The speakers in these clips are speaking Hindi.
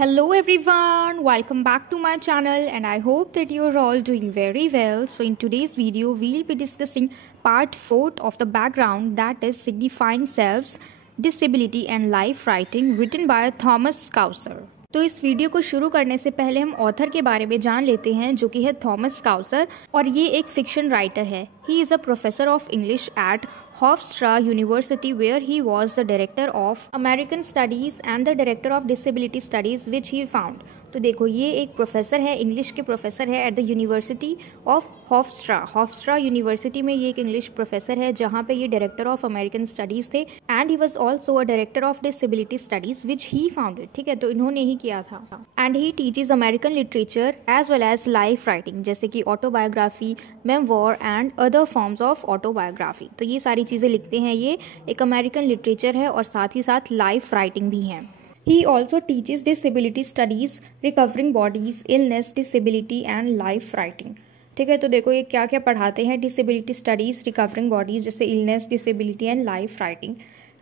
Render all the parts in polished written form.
Hello everyone, welcome back to my channel and I hope that you're all doing very well. So in today's video, we'll be discussing part 4 of the background, that is signifying selves, disability and life writing written by Thomas Scouser. तो इस वीडियो को शुरू करने से पहले हम ऑथर के बारे में जान लेते हैं जो कि है थॉमस स्काउसर और ये एक फिक्शन राइटर है. He is a professor of English at Hofstra University where he was the director of American studies and the director of disability studies which he found. तो देखो ये एक प्रोफेसर है, इंग्लिश के प्रोफेसर है at the university of Hofstra. Hofstra University में ये एक इंग्लिश प्रोफेसर है जहाँ पे ये डायरेक्टर ऑफ अमेरिकन स्टडीज़ थे and he was also a director of disability studies which he founded. ठीक है, तो इन्होंने ही किया था. And he teaches American literature as well as life writing, जैसे कि autobiography, memoir and other forms of autobiography. तो ये सारी चीज़ें लिखते हैं. ये एक अमेरिकन लिटरेचर है और साथ ही साथ लाइफ राइटिंग भी है. He also teaches disability studies, recovering bodies, illness, disability and life writing. ठीक है, तो देखो ये क्या क्या पढ़ाते हैं. डिसेबिलिटी स्टडीज़, रिकवरिंग बॉडीज़ जैसे illness, disability and life writing,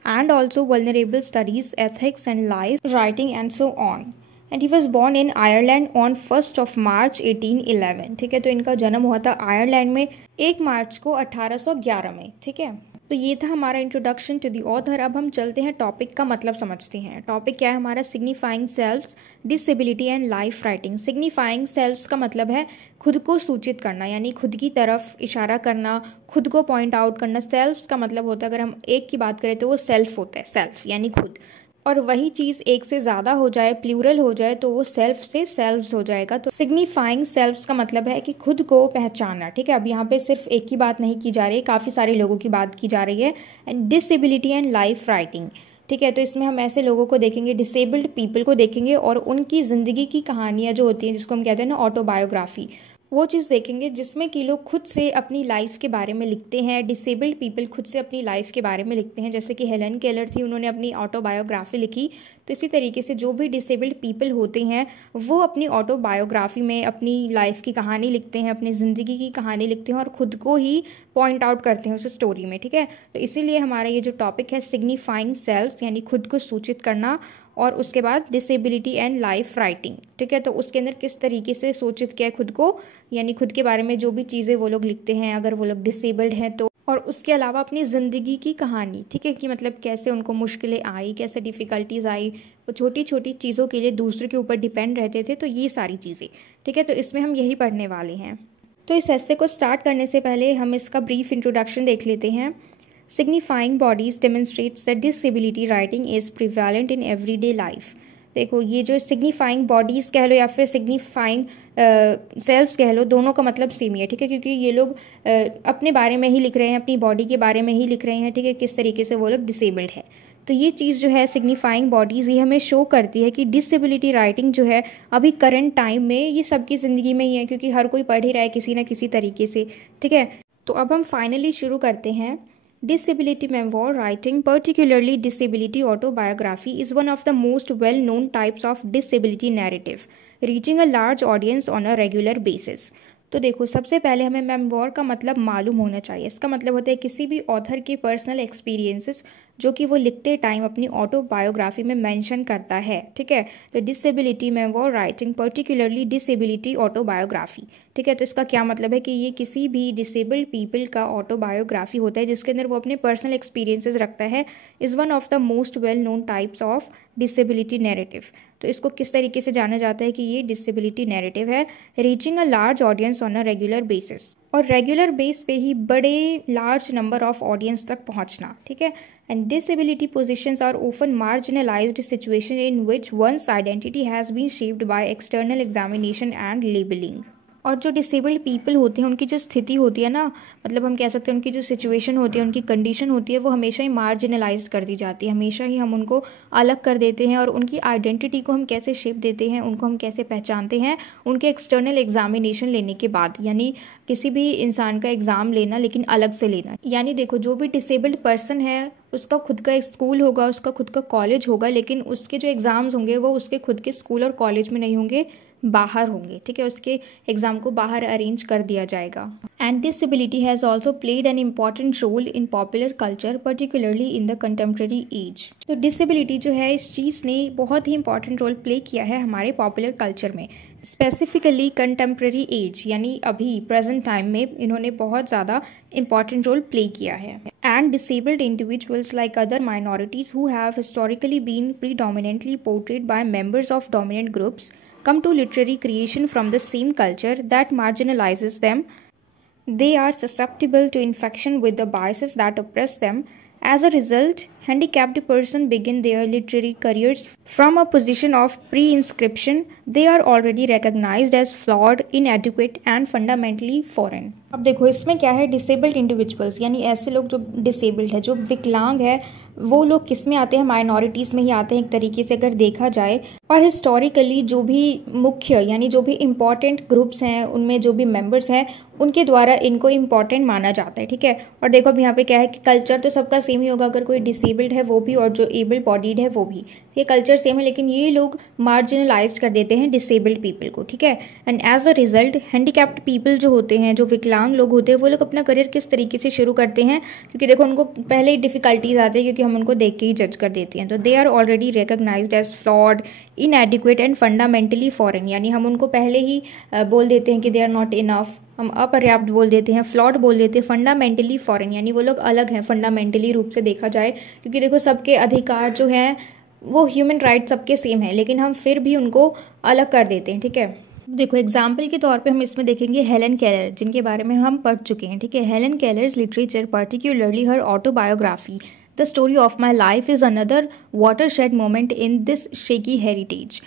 and also vulnerable studies, ethics and life writing and so on. And he was born in Ireland on 1 मार्च 1811. ठीक है, तो इनका जन्म हुआ था आयरलैंड में 1 मार्च को 1811 में. ठीक है, तो ये था हमारा इंट्रोडक्शन टू दी ऑथर. अब हम चलते हैं टॉपिक का मतलब समझते हैं. टॉपिक क्या है हमारा? Signifying selves, disability and life writing. Signifying selves का मतलब है खुद को सूचित करना, यानी खुद की तरफ इशारा करना, खुद को पॉइंट आउट करना. सेल्फ्स का मतलब होता है, अगर हम एक की बात करें तो वो सेल्फ होता है, सेल्फ यानी खुद. और वही चीज़ एक से ज़्यादा हो जाए, प्लूरल हो जाए, तो वो सेल्फ से सेल्व्स हो जाएगा. तो सिग्निफाइंग सेल्व्स का मतलब है कि खुद को पहचानना. ठीक है, अब यहाँ पे सिर्फ एक की बात नहीं की जा रही है, काफ़ी सारे लोगों की बात की जा रही है. And disability and life writing. ठीक है, तो इसमें हम ऐसे लोगों को देखेंगे, डिसेबल्ड पीपल को देखेंगे और उनकी ज़िंदगी की कहानियाँ जो होती हैं, जिसको हम कहते हैं ना ऑटोबायोग्राफी, वो चीज़ देखेंगे जिसमें कि लोग खुद से अपनी लाइफ के बारे में लिखते हैं. डिसेबल्ड पीपल खुद से अपनी लाइफ के बारे में लिखते हैं, जैसे कि हेलन केलर थी, उन्होंने अपनी ऑटोबायोग्राफी लिखी. तो इसी तरीके से जो भी डिसेबल्ड पीपल होते हैं वो अपनी ऑटोबायोग्राफी में अपनी लाइफ की कहानी लिखते हैं, अपनी ज़िंदगी की कहानी लिखते हैं और ख़ुद को ही पॉइंट आउट करते हैं उस स्टोरी में. ठीक है, तो इसीलिए हमारा ये जो टॉपिक है सिग्निफाइंग सेल्फ्स, यानी खुद को सूचित करना, और उसके बाद डिसेबिलिटी एंड लाइफ राइटिंग. ठीक है, तो उसके अंदर किस तरीके से सूचित किया है खुद को, यानी खुद के बारे में जो भी चीज़ें वो लोग लिखते हैं अगर वो लोग डिसेबल्ड हैं तो. और उसके अलावा अपनी ज़िंदगी की कहानी. ठीक है, कि मतलब कैसे उनको मुश्किलें आई, कैसे डिफ़िकल्टीज़ आई, वो छोटी छोटी चीज़ों के लिए दूसरे के ऊपर डिपेंड रहते थे. तो ये सारी चीज़ें. ठीक है, तो इसमें हम यही पढ़ने वाले हैं. तो इस एस्से को स्टार्ट करने से पहले हम इसका ब्रीफ इंट्रोडक्शन देख लेते हैं. Signifying bodies demonstrates that disability writing is prevalent in everyday life. देखो ये जो सिग्निफाइंग बॉडीज़ कह लो या फिर सिग्निफाइंग सेल्फ्स कह लो, दोनों का मतलब सेम ही है. ठीक है, क्योंकि ये लोग अपने बारे में ही लिख रहे हैं, अपनी बॉडी के बारे में ही लिख रहे हैं. ठीक है, किस तरीके से वो लोग डिसेबल्ड है. तो ये चीज़ जो है सिग्निफाइंग बॉडीज़, ये हमें शो करती है कि डिसेबिलिटी राइटिंग जो है अभी करंट टाइम में ये सबकी ज़िंदगी में ही है, क्योंकि हर कोई पढ़ ही रहा है किसी ना किसी तरीके से. ठीक है, तो अब हम फाइनली शुरू करते हैं. Disability memoir writing, particularly disability autobiography, is one of the most well-known types of disability narrative, reaching a large audience on a regular basis. तो देखो सबसे पहले हमें मेमोर का मतलब मालूम होना चाहिए. इसका मतलब होता है किसी भी ऑथर के पर्सनल एक्सपीरियंसेस जो कि वो लिखते टाइम अपनी ऑटोबायोग्राफी में मेंशन करता है. ठीक है, तो disability memoir writing, particularly disability autobiography. ठीक है, तो इसका क्या मतलब है कि ये किसी भी डिसेबल्ड पीपल का ऑटोबायोग्राफी होता है जिसके अंदर वो अपने पर्सनल एक्सपीरियंसेस रखता है. Is one of the most well known types of disability narrative. तो इसको किस तरीके से जाना जाता है कि ये डिसेबिलिटी नैरेटिव है. Reaching a large audience on a regular basis, और रेगुलर बेस पे ही बड़े लार्ज नंबर ऑफ ऑडियंस तक पहुंचना. ठीक है, and disability positions are often marginalised situation in which one's identity has been shaped by external examination and labelling. और जो डिसेबल्ड पीपल होते हैं उनकी जो स्थिति होती है ना, मतलब हम कह सकते हैं उनकी जो सिचुएशन होती है, उनकी कंडीशन होती है, वो हमेशा ही मार्जिनलाइज कर दी जाती है. हमेशा ही हम उनको अलग कर देते हैं और उनकी आइडेंटिटी को हम कैसे शेप देते हैं, उनको हम कैसे पहचानते हैं, उनके एक्सटर्नल एग्जामिनेशन लेने के बाद. यानी किसी भी इंसान का एग्ज़ाम लेना लेकिन अलग से लेना. यानी देखो जो भी डिसेबल्ड पर्सन है उसका खुद का एक स्कूल होगा, उसका खुद का कॉलेज होगा, लेकिन उसके जो एग्ज़ाम्स होंगे वो उसके खुद के स्कूल और कॉलेज में नहीं होंगे, बाहर होंगे. ठीक है, उसके एग्ज़ाम को बाहर अरेंज कर दिया जाएगा. And disability has also played an important role in popular culture, particularly in the contemporary age. तो disability जो है इस चीज़ ने बहुत ही important role play किया है हमारे popular culture में, स्पेसिफिकली कंटेम्प्रेरी एज यानी अभी प्रेजेंट टाइम में इन्होंने बहुत ज़्यादा important role play किया है. And disabled individuals like other minorities who have historically been predominantly portrayed by members of dominant groups come to literary creation from the same culture that marginalizes them. They are susceptible to infection with the biases that oppress them. As a result, handicapped persons begin their literary careers from a position of pre-inscription. They are already recognized as flawed, inadequate and fundamentally foreign. अब देखो इसमें क्या है, डिसेबल्ड इंडिविजुअल्स यानी ऐसे लोग जो डिसेबल्ड है, जो विकलांग है, वो लोग किस में आते हैं, माइनॉरिटीज़ में ही आते हैं एक तरीके से अगर देखा जाए. और हिस्टोरिकली जो भी मुख्य यानी जो भी इम्पॉर्टेंट ग्रुप्स हैं उनमें जो भी मेंबर्स हैं उनके द्वारा इनको इम्पॉर्टेंट माना जाता है. ठीक है. और देखो अब यहाँ पे क्या है कि कल्चर तो सबका सेम ही होगा, अगर कोई डिसेबल्ड है वो भी और जो एबल बॉडीड है वो भी, ये कल्चर सेम है, लेकिन ये लोग मार्जिनलाइज कर देते हैं डिसेबल्ड पीपल को. ठीक है. And as a result handicapped people जो होते हैं, जो विकलांग लोग होते हैं, वो लोग अपना करियर किस तरीके से शुरू करते हैं, क्योंकि देखो उनको पहले ही डिफिकल्टीज आती है क्योंकि हम उनको देख के ही जज कर देते हैं. तो they are already recognised as flawed, inadequate and fundamentally foreign, यानी हम उनको पहले ही बोल देते हैं कि दे आर नॉट इनफ, हम अपर्याप्त बोल देते हैं, फ्लॉड बोल देते हैं, फंडामेंटली फॉरेन यानी वो लोग अलग हैं फंडामेंटली रूप से देखा जाए, क्योंकि देखो सबके अधिकार जो हैं वो ह्यूमन राइट सबके सेम है, लेकिन हम फिर भी उनको अलग कर देते हैं. ठीक है. देखो एग्जाम्पल के तौर पे हम इसमें देखेंगे हेलन केलर, जिनके बारे में हम पढ़ चुके हैं. ठीक है. Helen Keller's literature, particularly her autobiography the story of my life is another watershed moment in this shaky heritage.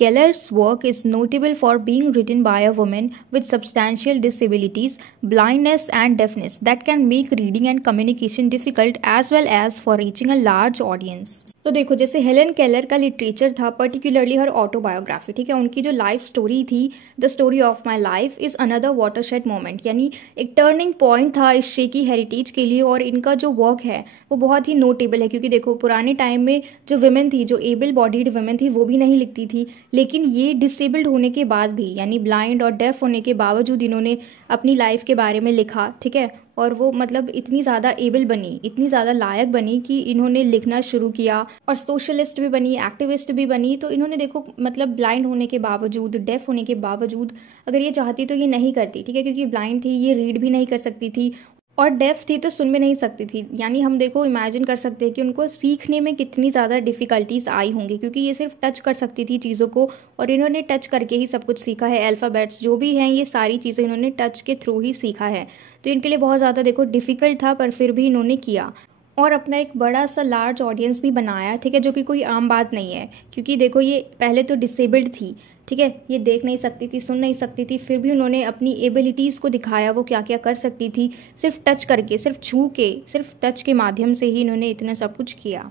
Keller's work is notable for being written by a woman with substantial disabilities, blindness and deafness that can make reading and communication difficult as well as for reaching a large audience. तो देखो जैसे हेलन केलर का लिटरेचर था, पर्टिकुलरली हर ऑटोबायोग्राफी, ठीक है, उनकी जो लाइफ स्टोरी थी, the story of my life is another watershed moment, यानी एक टर्निंग पॉइंट था इस शेकी हेरिटेज के लिए. और इनका जो वर्क है वो बहुत ही नोटेबल है, क्योंकि देखो पुराने टाइम में जो वुमेन थी, जो एबल बॉडीड वुमेन थी, वो भी नहीं लिखती थी, लेकिन ये डिसेबल्ड होने के बाद भी यानी ब्लाइंड और डेफ होने के बावजूद इन्होंने अपनी लाइफ के बारे में लिखा. ठीक है. और वो मतलब इतनी ज़्यादा एबल बनी, इतनी ज़्यादा लायक बनी कि इन्होंने लिखना शुरू किया और सोशलिस्ट भी बनी, एक्टिविस्ट भी बनी. तो इन्होंने देखो मतलब ब्लाइंड होने के बावजूद, डेफ होने के बावजूद, अगर ये चाहती तो ये नहीं करती. ठीक है. क्योंकि ब्लाइंड थी, ये रीड भी नहीं कर सकती थी और डेफ थी तो सुन भी नहीं सकती थी. यानी हम देखो इमेजिन कर सकते हैं कि उनको सीखने में कितनी ज़्यादा डिफ़िकल्टीज आई होंगी, क्योंकि ये सिर्फ टच कर सकती थी चीज़ों को और इन्होंने टच करके ही सब कुछ सीखा है. अल्फ़ाबेट्स जो भी हैं ये सारी चीज़ें इन्होंने टच के थ्रू ही सीखा है. तो इनके लिए बहुत ज़्यादा देखो डिफ़िकल्ट था, पर फिर भी इन्होंने किया और अपना एक बड़ा सा लार्ज ऑडियंस भी बनाया. ठीक है. जो कि कोई आम बात नहीं है, क्योंकि देखो ये पहले तो डिसेबल्ड थी. ठीक है. ये देख नहीं सकती थी, सुन नहीं सकती थी, फिर भी उन्होंने अपनी एबिलिटीज़ को दिखाया, वो क्या क्या कर सकती थी, सिर्फ टच करके, सिर्फ छू के, सिर्फ टच के माध्यम से ही इन्होंने इतना सब कुछ किया.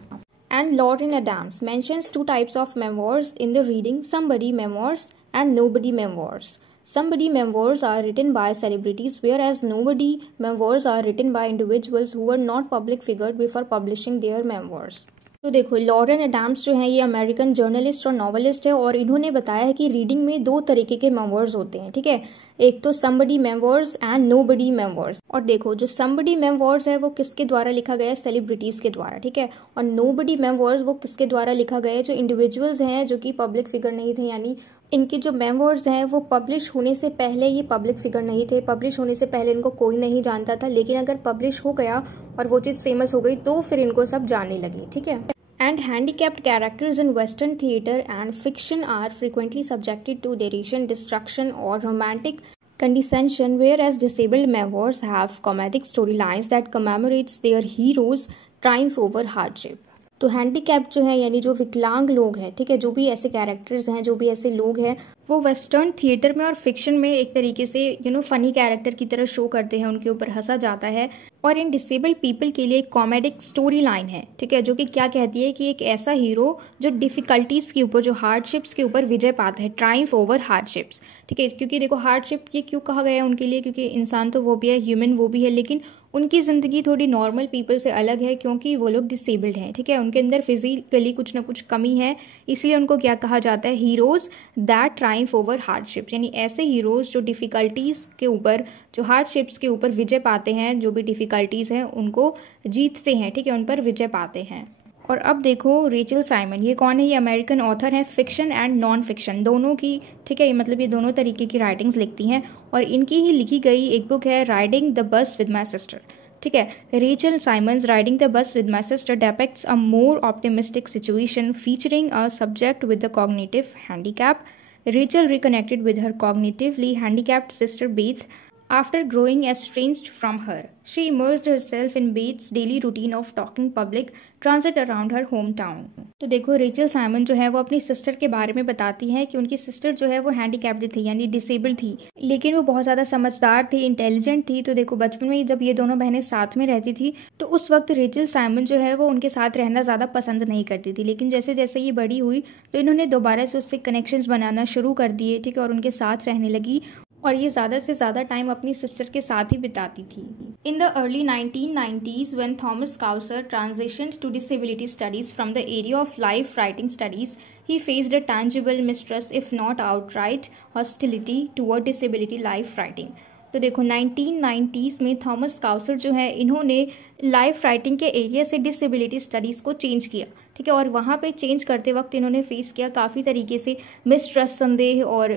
And Lauren Adams mentions two types of memoirs in the reading: somebody memoirs and nobody memoirs. Somebody memoirs are written by celebrities, whereas nobody memoirs are written by individuals who were not public figures before publishing their memoirs. तो देखो लॉरेन एडम्स जो हैं ये अमेरिकन जर्नलिस्ट और नॉवलिस्ट है और इन्होंने बताया है कि रीडिंग में दो तरीके के मेमोर्स होते हैं. ठीक है. एक तो somebody memoirs and nobody memoirs. और देखो जो समबडी मेमोर्स है वो किसके द्वारा लिखा गया है, सेलिब्रिटीज के द्वारा. ठीक है. और नोबडी मेमोर्स वो किसके द्वारा लिखा गया है, जो इंडिविजुअल्स हैं जो कि पब्लिक फिगर नहीं थे, यानी इनके जो मेमोर्स हैं वो पब्लिश होने से पहले ये पब्लिक फिगर नहीं थे, पब्लिश होने से पहले इनको कोई नहीं जानता था, लेकिन अगर पब्लिश हो गया और वो चीज़ फेमस हो गई तो फिर इनको सब जानने लगी. ठीक है. And handicapped characters in Western theatre and fiction are frequently subjected to derision, destruction, or romantic condescension, whereas disabled memoirs have comedic storylines that commemorates their heroes' triumph over hardship. तो हैंडीकैप्ड जो है यानी जो विकलांग लोग हैं, ठीक है, जो भी ऐसे कैरेक्टर्स हैं, जो भी ऐसे लोग हैं, वो वेस्टर्न थिएटर में और फिक्शन में एक तरीके से फनी कैरेक्टर की तरह शो करते हैं, उनके ऊपर हंसा जाता है. और इन डिसेबल्ड पीपल के लिए एक कॉमेडिक स्टोरी लाइन है. ठीक है. जो कि क्या कहती है कि एक ऐसा हीरो जो डिफिकल्टीज के ऊपर, जो हार्डशिप्स के ऊपर विजय पाता है, ट्रायम्फ ओवर हार्डशिप्स. ठीक है. क्योंकि देखो हार्डशिप ये क्यों कहा गया है उनके लिए, क्योंकि इंसान तो वो भी है, ह्यूमन वो भी है, लेकिन उनकी ज़िंदगी थोड़ी नॉर्मल पीपल से अलग है क्योंकि वो लोग डिसेबल्ड हैं, ठीक है। उनके अंदर फिजिकली कुछ ना कुछ कमी है, इसलिए उनको क्या कहा जाता है, heroes that triumph over hardships, यानी ऐसे हीरोज़ जो डिफ़िकल्टीज़ के ऊपर, जो हार्डशिप्स के ऊपर विजय पाते हैं, जो भी डिफ़िकल्टीज़ हैं उनको जीतते हैं, ठीक है, उन पर विजय पाते हैं। और अब देखो रेचल साइमन, ये कौन है, ये अमेरिकन ऑथर है, फिक्शन एंड नॉन फिक्शन दोनों की, ठीक है, मतलब ये दोनों तरीके की राइटिंग्स लिखती हैं और इनकी ही लिखी गई एक बुक है riding the bus with my sister, ठीक है। Rachel Simons riding the bus with my sister depicts a more optimistic situation featuring a subject with the cognitive handicap. Rachel reconnected with her cognitively handicapped sister Beth after growing estranged from her. She immersed herself in Beth's daily routine of talking public transit around her hometown. तो देखो रेचल साइमन जो है वो अपनी सिस्टर के बारे में बताती है कि उनकी सिस्टर जो है वो हैंडीकैप्ड थी, यानी डिसेबल्ड थी, लेकिन वो बहुत ज़्यादा समझदार थी, इंटेलिजेंट थी। तो देखो बचपन में जब ये दोनों बहनें साथ में रहती थी तो उस वक्त रेचल साइमन जो है वो उनके साथ रहना ज़्यादा पसंद नहीं करती थी, लेकिन जैसे जैसे ये बड़ी हुई तो इन्होंने दोबारा से उससे कनेक्शंस बनाना शुरू कर दिए, ठीक है, और उनके साथ रहने लगी और ये ज़्यादा से ज़्यादा टाइम अपनी सिस्टर के साथ ही बिताती थी। In the early 1990s when Thomas Cowser transitioned to disability studies from the area of life writing studies, he faced a tangible mistrust if not outright hostility toward disability life writing. तो देखो 1990s में थॉमस काउसर जो है इन्होंने लाइफ राइटिंग के एरिया से डिसेबिलिटी स्टडीज़ को चेंज किया, ठीक है, और वहाँ पे चेंज करते वक्त इन्होंने फेस किया काफ़ी तरीके से मिसट्रस्ट, संदेह और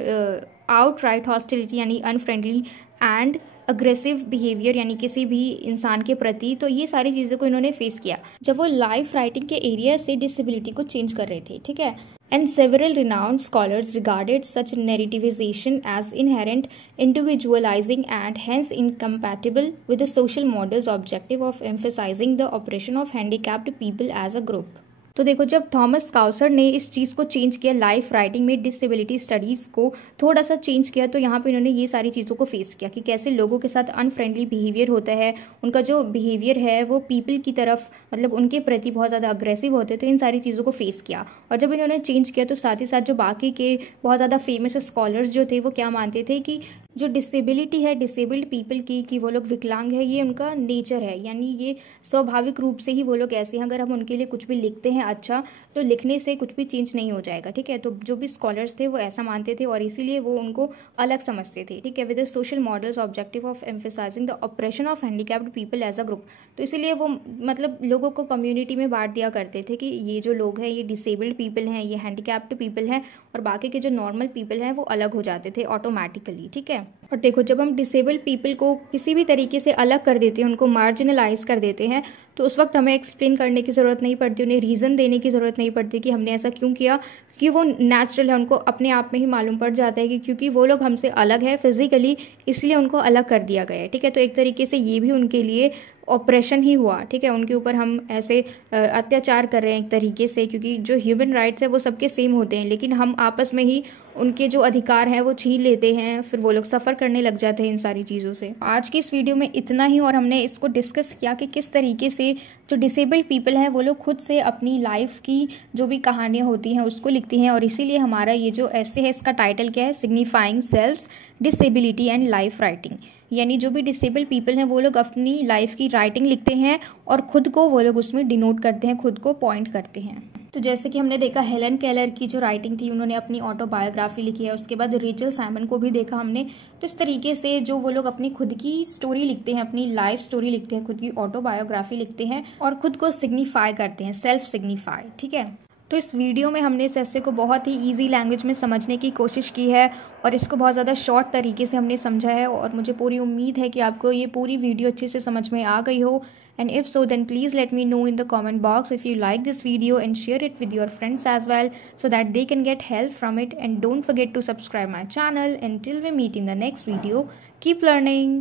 आउटराइट हॉस्टिलिटी यानी अनफ्रेंडली एंड अग्रेसिव बिहेवियर यानी किसी भी इंसान के प्रति। तो ये सारी चीज़ों को इन्होंने फेस किया जब वो लाइफ राइटिंग के एरिया से डिसेबिलिटी को चेंज कर रहे थे, ठीक है। And several renowned scholars regarded such narrativization as inherent, individualizing, and hence incompatible with the social model's objective of emphasizing the oppression of handicapped people as a group. तो देखो जब थॉमस काउसर ने इस चीज़ को चेंज किया, लाइफ राइटिंग में डिसेबिलिटी स्टडीज़ को थोड़ा सा चेंज किया, तो यहाँ पे इन्होंने ये सारी चीज़ों को फेस किया कि कैसे लोगों के साथ अनफ्रेंडली बिहेवियर होता है, उनका जो बिहेवियर है वो पीपल की तरफ मतलब उनके प्रति बहुत ज़्यादा अग्रेसिव होते, तो इन सारी चीज़ों को फेस किया। और जब इन्होंने चेंज किया तो साथ ही साथ जो बाकी के बहुत ज़्यादा फेमस स्कॉलर्स जो थे वो क्या मानते थे कि जो डिसेबिलिटी है डिसेबल्ड पीपल की कि वो लोग विकलांग है, ये उनका नेचर है, यानी ये स्वाभाविक रूप से ही वो लोग ऐसे हैं। अगर हम उनके लिए कुछ भी लिखते हैं अच्छा तो लिखने से कुछ भी चेंज नहीं हो जाएगा, ठीक है। तो जो भी स्कॉलर्स थे वो ऐसा मानते थे और इसीलिए वो उनको अलग समझते थे, ठीक है, with the social model's objective of emphasising the oppression of handicapped people as a group. तो इसीलिए वो मतलब लोगों को कम्युनिटी में बांट दिया करते थे कि ये जो लोग हैं ये डिसेबल्ड पीपल हैं, ये हैंडीकैप्ड पीपल हैं, और बाकी के जो नॉर्मल पीपल हैं वो अलग हो जाते थे ऑटोमेटिकली, ठीक है। और देखो जब हम डिसेबल्ड पीपल को किसी भी तरीके से अलग कर देते हैं, उनको मार्जिनलाइज कर देते हैं, तो उस वक्त हमें एक्सप्लेन करने की ज़रूरत नहीं पड़ती, उन्हें रीज़न देने की ज़रूरत नहीं पड़ती कि हमने ऐसा क्यों किया, कि वो नेचुरल है, उनको अपने आप में ही मालूम पड़ जाता है कि क्योंकि वो लोग हमसे अलग है फिजिकली, इसलिए उनको अलग कर दिया गया है, ठीक है। तो एक तरीके से ये भी उनके लिए ऑपरेशन ही हुआ, ठीक है, उनके ऊपर हम ऐसे अत्याचार कर रहे हैं एक तरीके से, क्योंकि जो ह्यूमन राइट्स है वो सबके सेम होते हैं, लेकिन हम आपस में ही उनके जो अधिकार हैं वो छीन लेते हैं, फिर वो लोग सफ़र करने लग जाते हैं इन सारी चीज़ों से। आज की इस वीडियो में इतना ही, और हमने इसको डिस्कस किया कि किस तरीके से जो डिसेबल्ड पीपल हैं वो लोग खुद से अपनी लाइफ की जो भी कहानियाँ होती हैं उसको लिखती हैं, और इसीलिए हमारा ये जो ऐसे है इसका टाइटल क्या है, signifying selves, disability and life writing. यानी जो भी डिसेबल्ड पीपल हैं वो लोग अपनी लाइफ की राइटिंग लिखते हैं और ख़ुद को वो लोग उसमें डिनोट करते हैं, खुद को पॉइंट करते हैं। तो जैसे कि हमने देखा हेलन केलर की जो राइटिंग थी, उन्होंने अपनी ऑटोबायोग्राफी लिखी है, उसके बाद रेचल साइमन को भी देखा हमने। तो इस तरीके से जो वो लोग अपनी खुद की स्टोरी लिखते हैं, अपनी लाइफ स्टोरी लिखते हैं, खुद की ऑटोबायोग्राफी लिखते हैं और खुद को सिग्निफाई करते हैं, सेल्फ सिग्निफाई, ठीक है। तो इस वीडियो में हमने इस ऐसे को बहुत ही इजी लैंग्वेज में समझने की कोशिश की है और इसको बहुत ज़्यादा शॉर्ट तरीके से हमने समझा है, और मुझे पूरी उम्मीद है कि आपको ये पूरी वीडियो अच्छे से समझ में आ गई हो। And if so, then please let me know in the comment box if you like this video and share it with your friends as well so that they can get help from it. And don't forget to subscribe my channel. Until we meet in the next video, keep learning.